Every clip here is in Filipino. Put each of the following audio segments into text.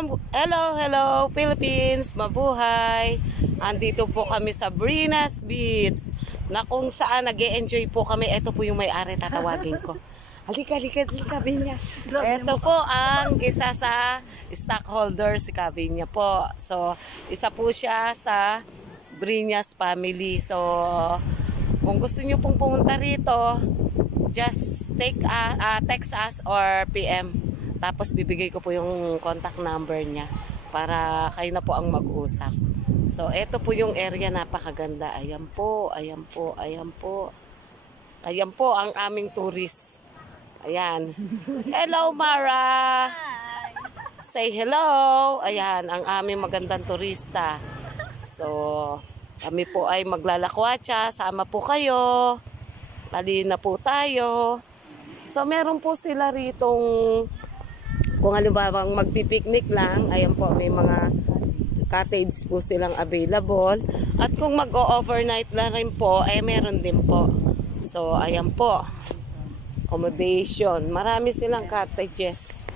Hello Philippines, mabuhay. Andito po kami sa Brinas Beach na kung saan nag-e-enjoy po kami. Ito po yung may-ari, tatawagin ko. Halika Kabinya. Ito po ang isa sa stockholder, si Kabinya po. So, isa po siya sa Brinas family. So, kung gusto niyo pong pumunta rito, just text us or PM. Tapos bibigay ko po yung contact number niya para kayo na po ang mag-usap. So, ito po yung area, napakaganda. Ayan po. Ayan po ang aming tourist. Ayan. Hello, Mara. Say hello. Ayan, ang aming magandang turista. So, kami po ay maglalakwatsa. Sama po kayo. Halina po tayo. So, meron po sila ritong, kung halimbawa magpipiknik lang, ayan po, may mga cottage po silang available. At kung mag-overnight na rin po, ay meron din po. So, ayan po. Accommodation. Marami silang cottages.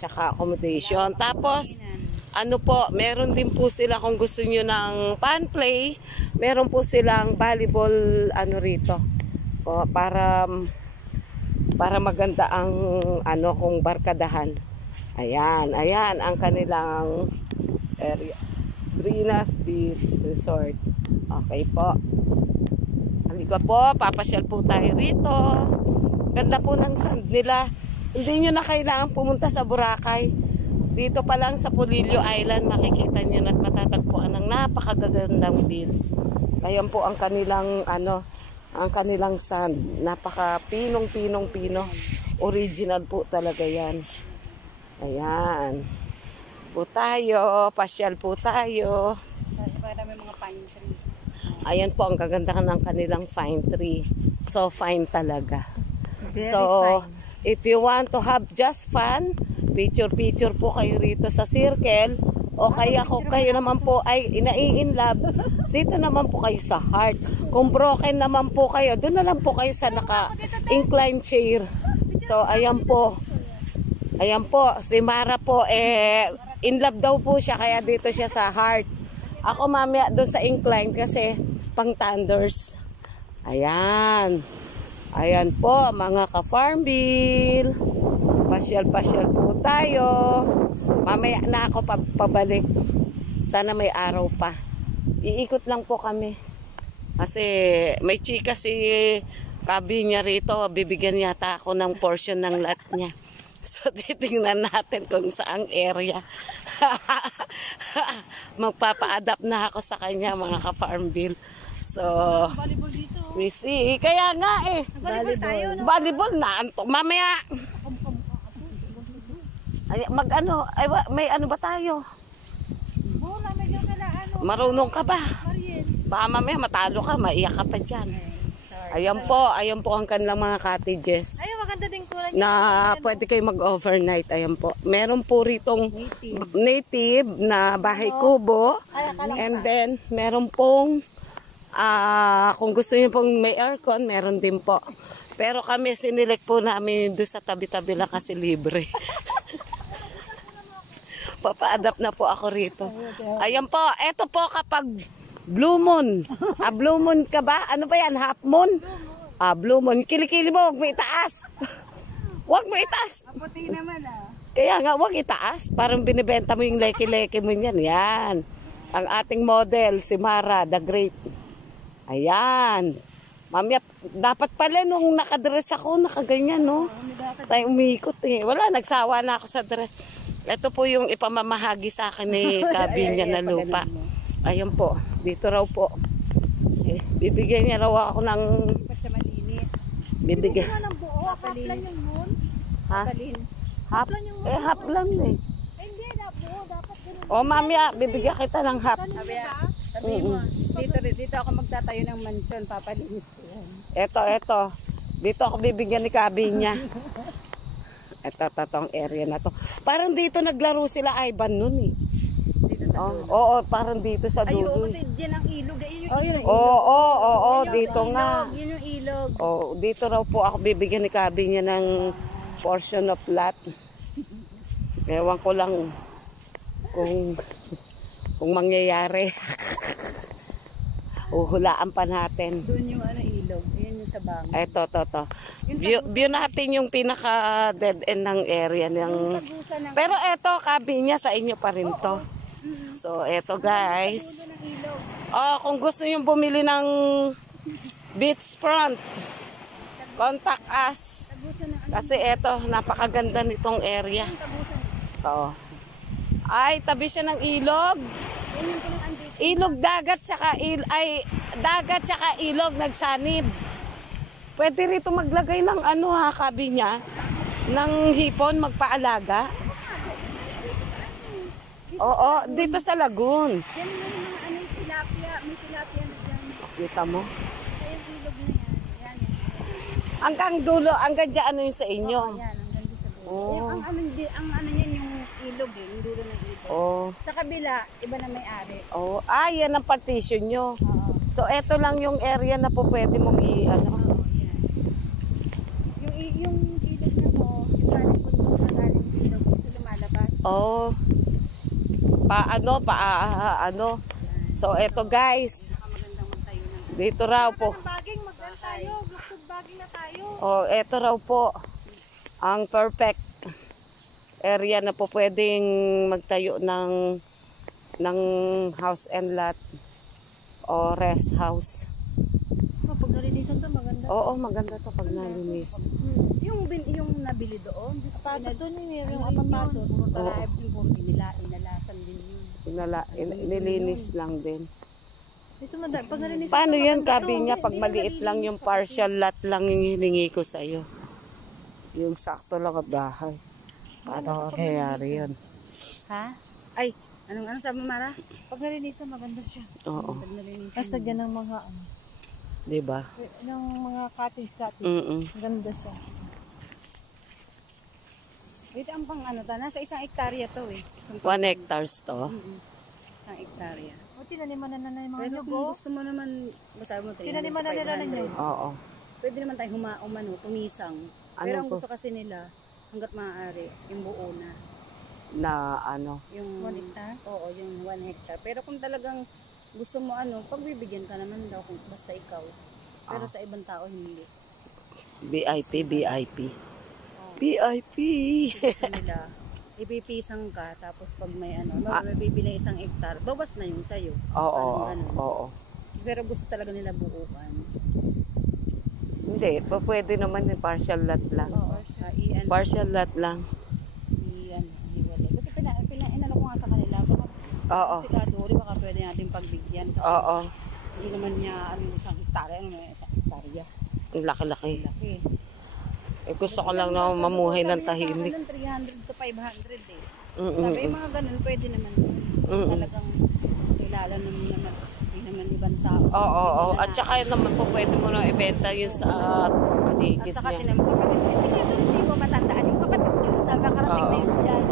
Tsaka accommodation. Tapos, ano po, meron din po sila kung gusto nyo ng fun play. Meron po silang volleyball, ano rito. O, para maganda ang, kung barkadahan. Ayan ang kanilang area. Brinas Beach Resort. Okay po. Halika po, papasyal po tayo rito. Ganda po ng sand nila. Hindi nyo na kailangan pumunta sa Boracay. Dito pa lang sa Polillo Island, makikita nyo na at matatagpuan ng napakagandang beach. Ayan po ang kanilang, ang kanilang sand. Napaka pino. Original po talaga yan. Ayan. Po tayo. Pasyal po tayo. Para may mga pine tree. Ayan po ang kagandahan ng kanilang pine tree. So fine talaga. Very so fine. If you want to have just fun, picture po kayo rito sa circle. O kaya kung kayo naman po ay in love, dito naman po kayo sa heart. Kung broken naman po kayo, doon na lang po kayo sa naka-incline chair. So ayan po. Ayan po, si Mara po, in love daw po siya, kaya dito siya sa heart. Ako mamaya doon sa incline kasi pang thunders. Ayan. Ayan po, mga ka-farmville. Pasyal po tayo. Mamaya na ako pabalik. Sana may araw pa. Iikot lang po kami. Kasi may chika si Kabinya rito, bibigyan yata ako ng portion ng lot niya. So, titingnan natin kung saang area. Magpapa-adapt na ako sa kanya, mga ka-farmville. So, we see. Kaya nga Volleyball tayo, no? Volleyball na. Mamaya. Ay, may ano ba tayo? Bola, medyo Marunong ka ba? Baka mamaya matalo ka, maiyak ka pa dyan. Ayan po ang kanilang mga cottages. Ay, maganda din kulay Na pwede kayo mag-overnight. Ayan po. Meron po ritong native na bahay kubo. And then, meron pong, kung gusto niyo pong may aircon, meron din po. Pero kami, sinilek po namin doon sa tabi-tabi lang kasi libre. Papa-adapt na po ako rito. Ayan po. Eto po kapag Blue Moon. Blue Moon ka ba? Ano ba yan? Half Moon? Blue Moon. Kilikili mo, huwag mo itaas. Huwag mo itaas. Puti naman Kaya nga, huwag itaas. Parang binibenta mo yung leki-leki mo yan. Yan. Ang ating model, si Mara, the Great. Ayan. Mamaya, dapat pala nung nakadress ako, nakaganyan, no? Tayo umikot Wala, nagsawa na ako sa dress. Ito po yung ipamamahagi sa akin ni Kabinya na lupa. Ayan po. Dito raw po. Bibigyan niya raw ako ng... Kasi malinis. Bibigyan. Hindi ng buo. Half lang yung moon. Ha? Half? Half lang Hindi na buo. Dapat ganun. O mamaya, bibigyan kita ng half. Sabihin mo, dito ako magtatayo ng mansion. Papalinis ko yan. Eto. Dito ako bibigyan ni Kabinya. Tatong area na to. Parang dito naglaro sila Ivan nun Dito sa dulo. Oo, parang dito sa dulo. Ayun, kasi dyan ang ilog. Dito nga. Yun yung ilog. Dito raw po ako bibigyan ni Kabinya ng portion of lot. Ewan ko lang. kung mangyayari. Uhulaan pa natin. Doon yung ilog. Ayan yung sa bangin. Eto, to. View natin yung pinaka dead end ng area ng... Pero eto, kabi niya sa inyo pa rin to. So, eto guys. Oh, kung gusto niyo bumili ng beachfront, contact us. Kasi eto, napakaganda nitong area. Oh. Ay, tabi siya ng ilog. Ilog, dagat, tsaka dagat, tsaka ilog, nagsanib. Pwede rito maglagay ng kabi niya, ng hipon, magpaalaga. Oo, dito sa lagoon. Yan na yung mga tilapia. May tilapia na dyan. Kita mo? Kaya yung ilog na yan. Yan. Hanggang dulo, hanggang dyan yung sa inyo. Yan, hanggang doon sa dulo. Oh. Ang ano niyan yung ilog yung dulo ng ilog. Oh. Sa kabila, iba na may-ari. Oh, yan ang partition nyo. Oo. So, eto lang yung area na po pwede mong Oo, yan. Yung ilog na to, yung galing po doon sa galing ilog, ito lumalabas. Oh. So, eto guys. Magandang magtayo ng Dito raw po. baging, magdala tayo. Gusto baging na tayo. Oh, eto raw po. Ang perfect area na po pwedeng magtayo ng house and lot o rest house. Pag nalinisan to, maganda. Oo, maganda to pag nalinis. Yung nabili doon, dispada doon yung Oo. apapado. Puro talaib yung puro inalasan din yun. Nilinis lang din. Ito pag nalinisan Paano to, yan, maganda kabi to. niya? Pag Hindi maliit lang yung partial lot lang yung hiningi ko sa'yo. Yung sakto lang at bahay. Paano kayari yun? Ha? Ay, anong sabi mo, Mara? Pag nalinisan, maganda siya. Oo. Pag nalinisan. Basta dyan ng mga Diba? ng mga cottage. Mm-mm. Ganda siya. Ito ang pang nasa 1 hektarya to eh. 1 hectares to. 1 hektarya. O, tinaniman na yung mga Pero nyug. kung gusto mo naman, basta mo 300 Tinaniman na nila ng nyug. Oo. Pwede naman tayo tumisang. Ano Pero ang to? gusto kasi nila, hanggat maaari, yung buo na. Na ano. Yung 1 hectare? Oo, yung 1 hectare. Pero kung talagang gusto mo pagbibigyan ka naman daw kung basta ikaw. Pero sa ibang tao hindi. VIP. VIP. Gusto nila, ipipisang ka tapos pag may may bibili 1 hektar, bawas na yung sa'yo. Oo. Parang ganun. Oo. Pero gusto talaga nila buuan. Hindi, pwede naman yung partial lot lang. Oo, Partial lot lang. hiwalay. Kasi inano ko nga sa kanila, Oo. si Kadori, baka pwede natin pagbigyan. Kasi Oo. hindi naman niya 1 hektarya, 1 hektarya. Ang laki-laki. Laki. Gusto ko lang na mamuhay ng tahimik. 300 to 500 eh. Mm-mm. Sabi yung mga ganun, pwede naman. Talagang kilala naman, hindi naman ibang tao. Oo. At saka yun naman po pwede mo na ibenta yun sa paligid At saka niya. sila mga kapatid. Sige, hindi ko matandaan yung kapatid yun. Sabi nakarating na yun dyan.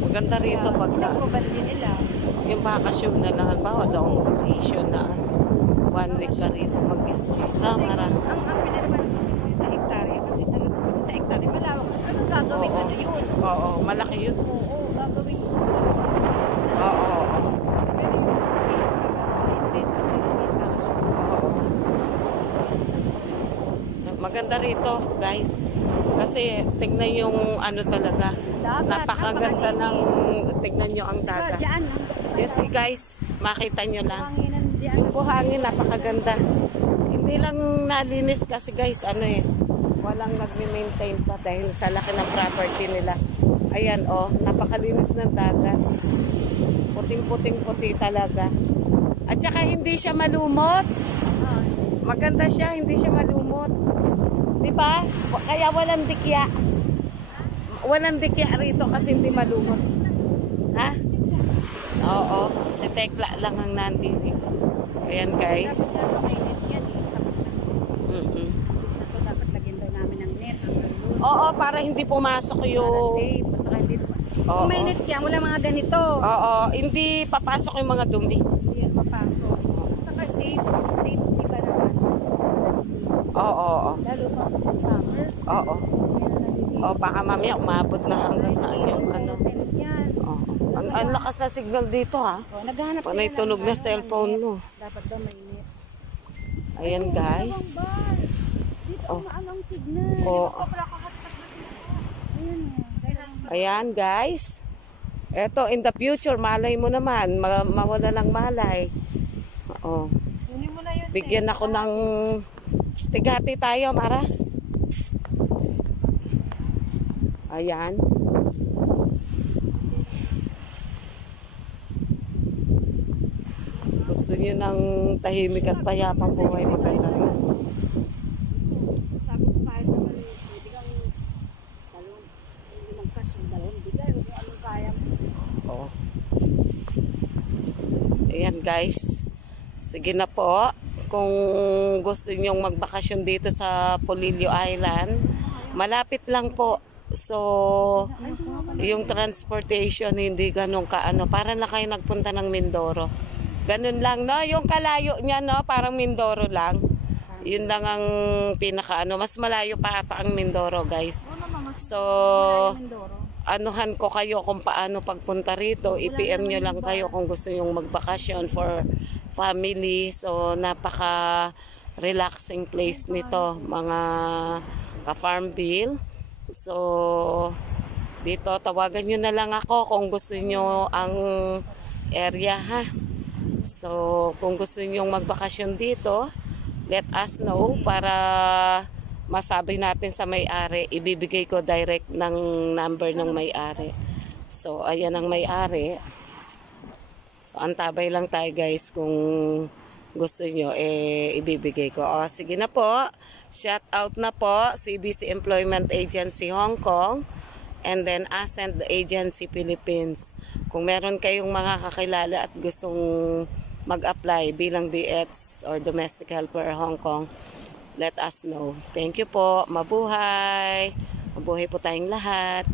Maganda rito pagka Inaproval din nila. yung bakasyon na lang. Halimbawa, long vacation na 1 week ka rito mag-stay. Tama. Ang pinaraman kasi ko sa hektarya. Kasi talagang sa hektarya, malawak. Anong gagawin Oo. yun? Oo, malaki yun. Oo, gagawin ko. Business na. Oo. Pero yung invest ko sa mga bakasyon. Maganda rito, guys. Kasi tingnan yung talaga. Dagat, Napakaganda ng tingnan nyo ang dagat. Diyan, Yes, guys, makita nyo lang. hanginan diyan. Yung buhangin, napakaganda. Hindi lang nalinis kasi guys, walang nagme-maintain pa dahil sa laki ng property nila. Ayan, napakalinis ng dagat. Puting-puting-puti talaga. At saka hindi siya malumot. Maganda siya, hindi siya malumot. Diba? Kaya walang dikya. Walang dikya rito kasi hindi malumot. Ha? Oo. Si Tekla lang ang nandito. Ayan guys. Dapat lagyan daw namin ng net. Oo, para hindi pumasok Para yung... safe. At saka hindi Oo. kung may net yan, wala mga ganito. Oo, hindi papasok yung mga dumi. Hindi yan papasok. At saka safe. Safety pa naman. Oo. Lalo pa kung summer. Oo. Meron na din O baka mamaya umabot na hanggang saan yung Yan. Oo. Ang ang lakas na signal dito ha. Oh, naghahanap Panay sila tunog ng na ano, cellphone mo. dapat daw mainit. Ayan guys. Dito Oh. maano ang signal. Oh. Ayun oh. Ayan guys. Eto in the future, malay mo naman, mawala ng malay. Oo. Kunin mo na yun. Bigyan ako ng tigati tayo, Mara. Ayan. Gusto niyo ng tahimik at payapang buhay, maganda rin. Sabi ko kahit naman pwede kang dalawang limang cash yung dalawang bigay kung anong kaya mo. Oo. Ayan guys. Sige na po. Kung gusto nyong magbakasyon dito sa Polillo Island, malapit lang po. So, yung transportation hindi ganun kaano. Para na kayo nagpunta ng Mindoro. Ganun lang, no? Yung kalayo niya, no? Parang Mindoro lang. Yun lang ang pinakaano. Mas malayo pa ata ang Mindoro, guys. So, anuhan ko kayo kung paano pagpunta rito. I-PM nyo lang kayo kung gusto nyong magbakasyon for family. So, napaka-relaxing place nito, mga ka-Farmville. So, dito, tawagan nyo na lang ako kung gusto nyo ang area, ha. So, kung gusto nyo magbakasyon dito, let us know para masabi natin sa may-ari. Ibibigay ko direct ng number ng may-ari. So, ayan ang may-ari. So, antabay lang tayo guys kung gusto nyo, ibibigay ko. O, sige na po. Shout out na po, CBC Employment Agency Hong Kong and then Ascent Agency Philippines. Kung meron kayong mga kakilala at gustong mag-apply bilang DX or Domestic Helper Hong Kong, let us know. Thank you po. Mabuhay. Mabuhay po tayong lahat.